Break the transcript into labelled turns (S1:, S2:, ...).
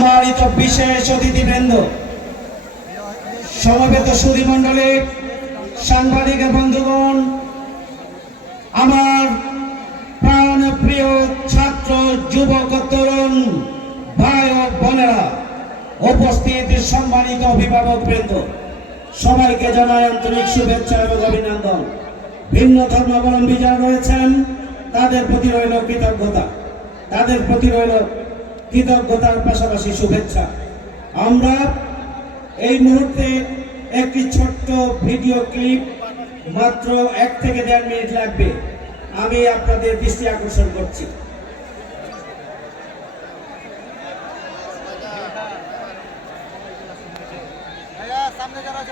S1: সম্মানিত বিশেষ অতিথিবৃন্দ, সমবেত সুধী মণ্ডলী সাংবাদিক বন্ধুগণ, আমার প্রাণ প্রিয় ছাত্র, যুবক, তরুণ ভাই ও বোনেরা, উপস্থিত সম্মানিত অভিভাবক বৃন্দ সবাইকে জানাই আন্তরিক শুভেচ্ছা এবং অভিনন্দন। ভিন্ন ধর্মাবলম্বী যারা রয়েছেন, তাদের প্রতি রইল কৃতজ্ঞতা, তাদের প্রতি রইল কৃতজ্ঞতার পাশাপাশি শুভেচ্ছা। আমরা এই মুহূর্তে একটি ছোট্ট ভিডিও ক্লিপ মাত্র এক থেকে দেড় মিনিট লাগবে। আমি আপনাদের দৃষ্টি আকর্ষণ করছি।
S2: সামনে যারা